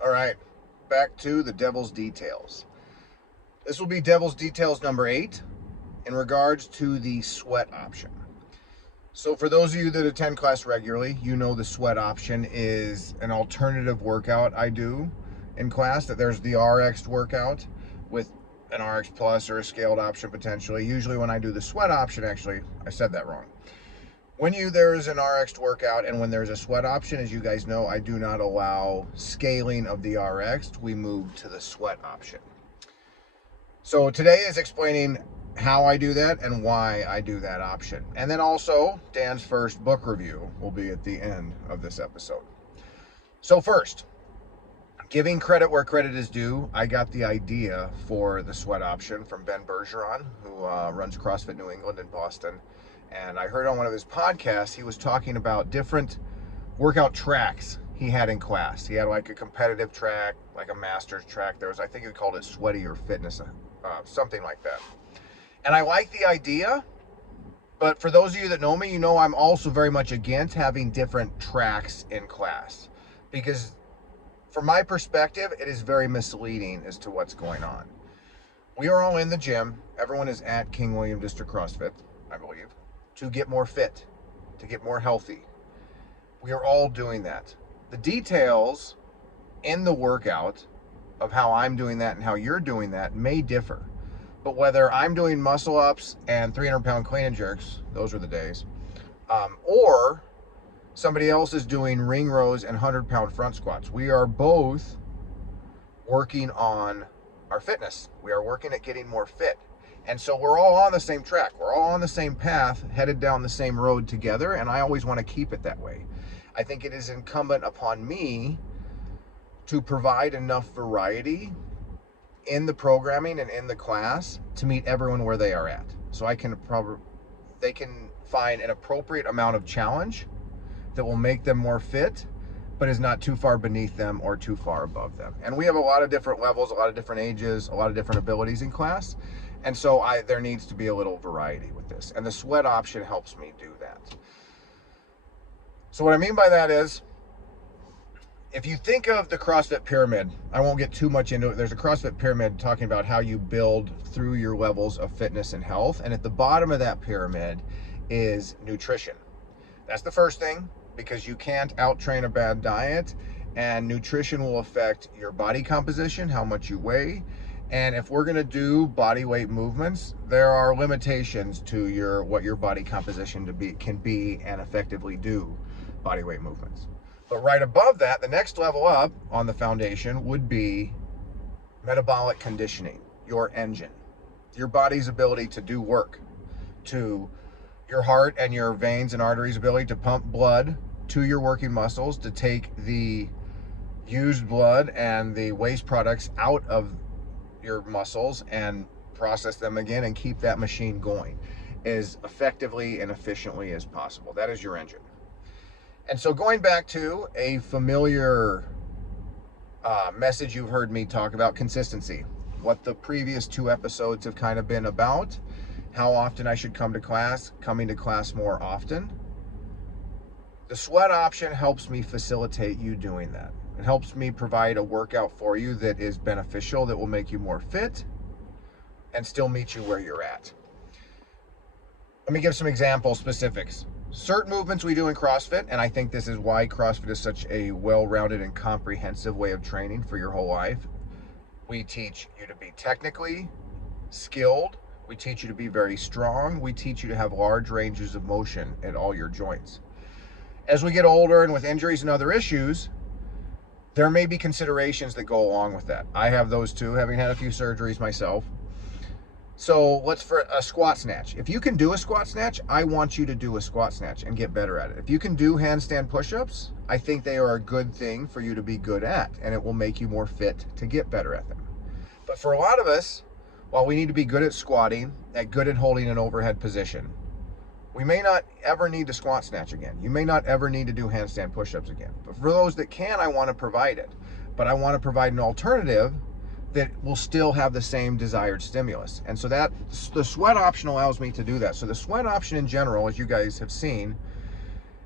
All right, back to the Devil's Details. This will be Devil's Details number 8 in regards to the sweat option. So for those of you that attend class regularly, you know the sweat option is an alternative workout I do in class. That there's the RX workout with an RX plus or a scaled option potentially. Usually when I do the sweat option, actually, I said that wrong. There's an RX workout and when there's a sweat option, as you guys know, I do not allow scaling of the RX. We move to the sweat option. So today is explaining how I do that and why I do that option. And then also Dan's first book review will be at the end of this episode. So first, giving credit where credit is due, I got the idea for the sweat option from Ben Bergeron, who runs CrossFit New England in Boston. And I heard on one of his podcasts, he was talking about different workout tracks he had in class. He had like a competitive track, like a master's track. I think he called it sweaty or fitness, something like that. And I like the idea, but for those of you that know me, you know I'm also very much against having different tracks in class. Because from my perspective, it is very misleading as to what's going on. We are all in the gym. Everyone is at King William District CrossFit, I believe, to get more fit, to get more healthy. We are all doing that. The details in the workout of how I'm doing that and how you're doing that may differ. But whether I'm doing muscle ups and 300-pound clean and jerks, those are the days, or somebody else is doing ring rows and 100-pound front squats, we are both working on our fitness. We are working at getting more fit. And so we're all on the same track. We're all on the same path, headed down the same road together, and I always want to keep it that way. I think it is incumbent upon me to provide enough variety in the programming and in the class to meet everyone where they are at. So they can find an appropriate amount of challenge that will make them more fit, but is not too far beneath them or too far above them. And we have a lot of different levels, a lot of different ages, a lot of different abilities in class. And so there needs to be a little variety with this. And the sweat option helps me do that. So what I mean by that is, if you think of the CrossFit pyramid, I won't get too much into it. There's a CrossFit pyramid talking about how you build through your levels of fitness and health. And at the bottom of that pyramid is nutrition. That's the first thing, because you can't out-train a bad diet, and nutrition will affect your body composition, how much you weigh. And if we're gonna do body weight movements, there are limitations to what your body composition can be and effectively do body weight movements. But right above that, the next level up on the foundation would be metabolic conditioning, your engine, your body's ability to do work, to your heart and your veins and arteries' ability to pump blood to your working muscles, to take the used blood and the waste products out of your muscles and process them again and keep that machine going as effectively and efficiently as possible. That is your engine. And so going back to a familiar message you've heard me talk about, consistency, what the previous 2 episodes have kind of been about, how often I should come to class, coming to class more often. The sweat option helps me facilitate you doing that. It helps me provide a workout for you that is beneficial, that will make you more fit and still meet you where you're at. Let me give some example specifics. Certain movements we do in CrossFit, and I think this is why CrossFit is such a well-rounded and comprehensive way of training for your whole life. We teach you to be technically skilled. We teach you to be very strong. We teach you to have large ranges of motion at all your joints. As we get older and with injuries and other issues, there may be considerations that go along with that. I have those too, having had a few surgeries myself. So for a squat snatch. If you can do a squat snatch, I want you to do a squat snatch and get better at it. If you can do handstand push-ups, I think they are a good thing for you to be good at, and it will make you more fit to get better at them. But for a lot of us, while we need to be good at squatting, good at holding an overhead position, we may not ever need to squat snatch again. You may not ever need to do handstand push-ups again. But for those that can, I want to provide it. But I want to provide an alternative that will still have the same desired stimulus. And so the sweat option allows me to do that. So the sweat option in general, as you guys have seen,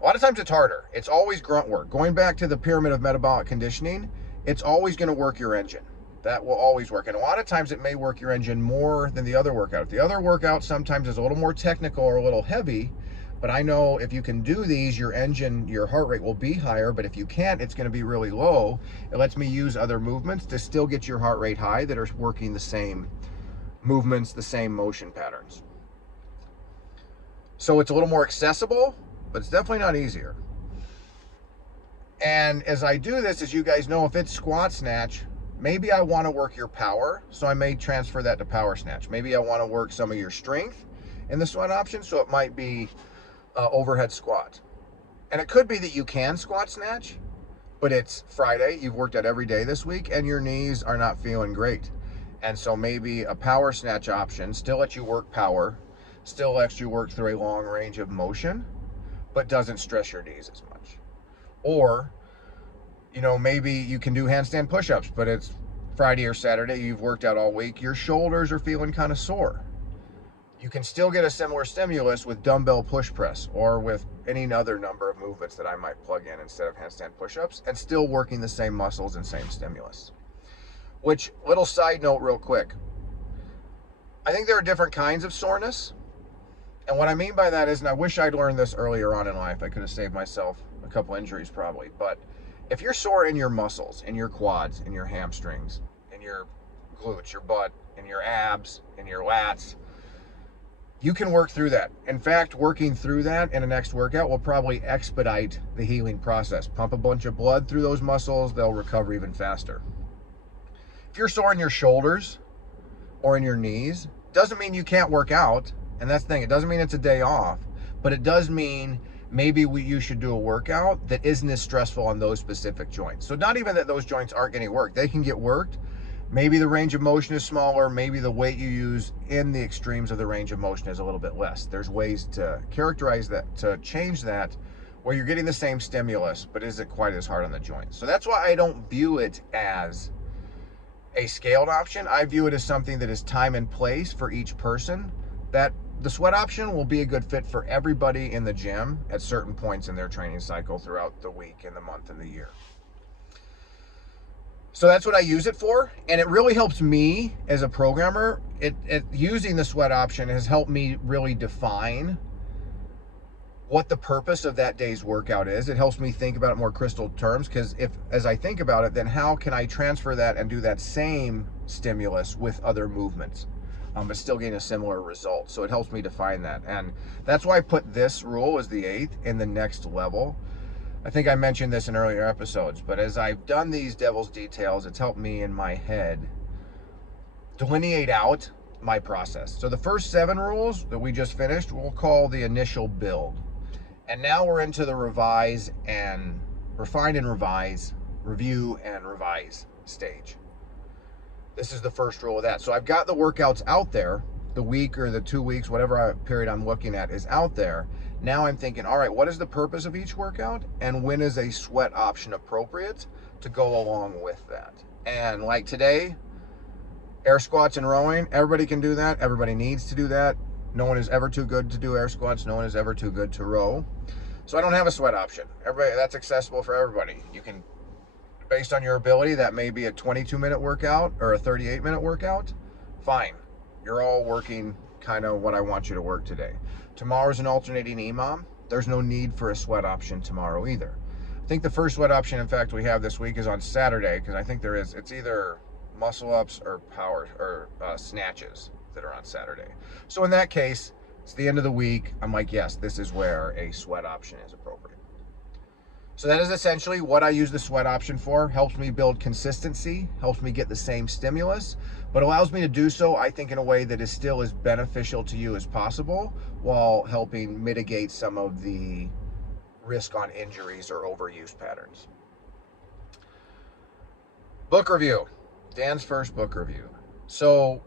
a lot of times it's harder. It's always grunt work. Going back to the pyramid of metabolic conditioning, it's always going to work your engine. That will always work. And a lot of times it may work your engine more than the other workout. If the other workout sometimes is a little more technical or a little heavy, but I know if you can do these, your engine, your heart rate will be higher. But if you can't, it's going to be really low. It lets me use other movements to still get your heart rate high that are working the same movements, the same motion patterns. So it's a little more accessible, but it's definitely not easier. And as I do this, as you guys know, if it's squat snatch, maybe I want to work your power, so I may transfer that to power snatch. Maybe I want to work some of your strength in the sweat option, so it might be overhead squat. And it could be that you can squat snatch, but it's Friday, you've worked out every day this week, and your knees are not feeling great. And so maybe a power snatch option still lets you work power, still lets you work through a long range of motion, but doesn't stress your knees as much. Or, you know, maybe you can do handstand push-ups, but it's Friday or Saturday, you've worked out all week, your shoulders are feeling kind of sore. You can still get a similar stimulus with dumbbell push press or with any other number of movements that I might plug in instead of handstand push-ups, and still working the same muscles and same stimulus. Which, little side note real quick, I think there are different kinds of soreness. And what I mean by that is, and I wish I'd learned this earlier on in life, I could have saved myself a couple injuries probably, but if you're sore in your muscles, in your quads, in your hamstrings, in your glutes, your butt, in your abs, in your lats, you can work through that. In fact, working through that in the next workout will probably expedite the healing process. Pump a bunch of blood through those muscles, they'll recover even faster. If you're sore in your shoulders or in your knees, doesn't mean you can't work out. And that's the thing, it doesn't mean it's a day off, but it does mean maybe you should do a workout that isn't as stressful on those specific joints. So not even that those joints aren't getting worked, they can get worked. Maybe the range of motion is smaller, maybe the weight you use in the extremes of the range of motion is a little bit less. There's ways to characterize that, to change that, where you're getting the same stimulus, but isn't quite as hard on the joints. So that's why I don't view it as a scaled option. I view it as something that is time and place for each person. That the sweat option will be a good fit for everybody in the gym at certain points in their training cycle throughout the week and the month and the year. So that's what I use it for, and it really helps me as a programmer. Using the sweat option has helped me really define what the purpose of that day's workout is. It helps me think about it more crystal terms, because as I think about it, then how can I transfer that and do that same stimulus with other movements, but still gain a similar result? So it helps me define that, and that's why I put this rule as the 8th in the next level. I think I mentioned this in earlier episodes, but as I've done these devil's details, it's helped me in my head delineate out my process. So the first 7 rules that we just finished, we'll call the initial build. And now we're into the revise and refine and revise, review and revise stage. This is the first rule of that. So I've got the workouts out there, the week or the 2 weeks, whatever period I'm looking at is out there. Now I'm thinking, all right, what is the purpose of each workout? And when is a sweat option appropriate to go along with that? And like today, air squats and rowing, everybody can do that. Everybody needs to do that. No one is ever too good to do air squats. No one is ever too good to row. So I don't have a sweat option. Everybody, that's accessible for everybody. You can, based on your ability, that may be a 22-minute workout or a 38-minute workout. Fine. You're all working kind of what I want you to work today. Tomorrow's an alternating EMOM. There's no need for a sweat option tomorrow either. I think the first sweat option, in fact, we have this week is on Saturday, because I think there is, it's either muscle ups or power or snatches that are on Saturday. So in that case, it's the end of the week. I'm like, yes, this is where a sweat option is appropriate. So that is essentially what I use the sweat option for. Helps me build consistency, helps me get the same stimulus, but allows me to do so, I think, in a way that is still as beneficial to you as possible, while helping mitigate some of the risk on injuries or overuse patterns. Book review. Dan's first book review. So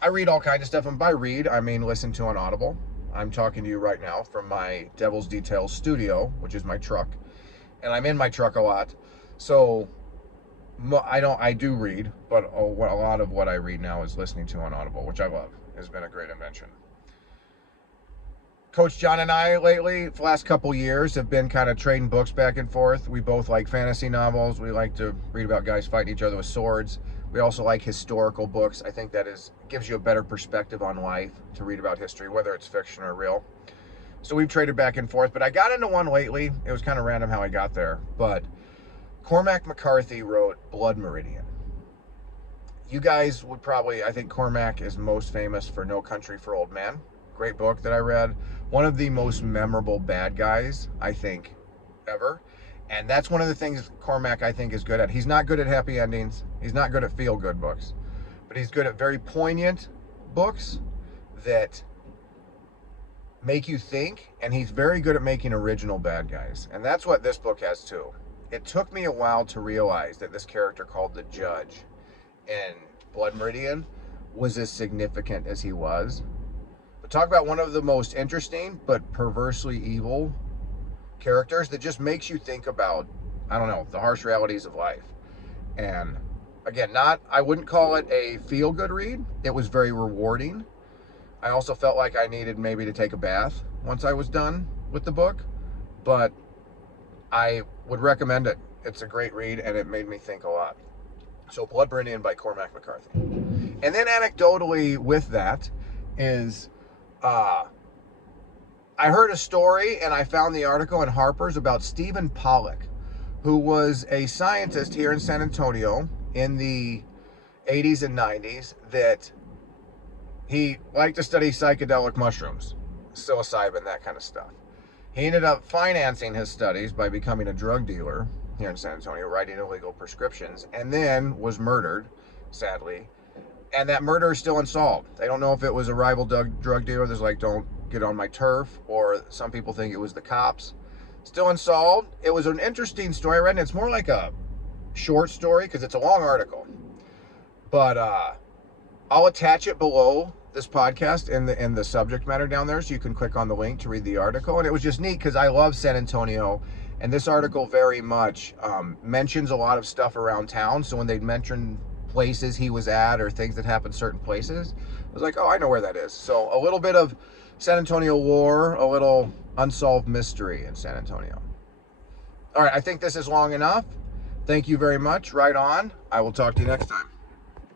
I read all kinds of stuff, and by read, I mean listen to on Audible. I'm talking to you right now from my Devil's Details studio, which is my truck, and I'm in my truck a lot. So I do read, but a lot of what I read now is listening to on Audible, which I love. It has been a great invention. Coach John and I lately, for the last couple years, have been kind of trading books back and forth. We both like fantasy novels. We like to read about guys fighting each other with swords. We also like historical books. I think that gives you a better perspective on life to read about history, whether it's fiction or real. So we've traded back and forth, but I got into one lately. It was kind of random how I got there, but Cormac McCarthy wrote Blood Meridian. You guys would probably, I think Cormac is most famous for No Country for Old Men. Great book that I read. One of the most memorable bad guys, I think, ever. And that's one of the things Cormac, I think, is good at. He's not good at happy endings. He's not good at feel-good books. But he's good at very poignant books that make you think. And he's very good at making original bad guys. And that's what this book has, too. It took me a while to realize that this character called the Judge in Blood Meridian was as significant as he was. Talk about one of the most interesting but perversely evil characters that just makes you think about, I don't know, the harsh realities of life. And again, I wouldn't call it a feel-good read. It was very rewarding. I also felt like I needed maybe to take a bath once I was done with the book, but I would recommend it. It's a great read and it made me think a lot. So Blood Meridian by Cormac McCarthy. And then anecdotally with that is, I heard a story and I found the article in Harpers about Stephen Pollack, who was a scientist here in San Antonio in the 80s and 90s that he liked to study psychedelic mushrooms, psilocybin, that kind of stuff. He ended up financing his studies by becoming a drug dealer here in San Antonio, writing illegal prescriptions, and then was murdered, sadly. And that murder is still unsolved. They don't know if it was a rival drug dealer that's like, don't get on my turf, or some people think it was the cops. Still unsolved. It was an interesting story I read, and it's more like a short story because it's a long article. But I'll attach it below this podcast in the subject matter down there, so you can click on the link to read the article. And it was just neat because I love San Antonio, and this article very much mentions a lot of stuff around town. So when they mention places he was at or things that happened certain places, I was like, oh, I know where that is. So a little bit of San Antonio lore, a little unsolved mystery in San Antonio. All right, I think this is long enough. Thank you very much. Right on. I will talk to you next time.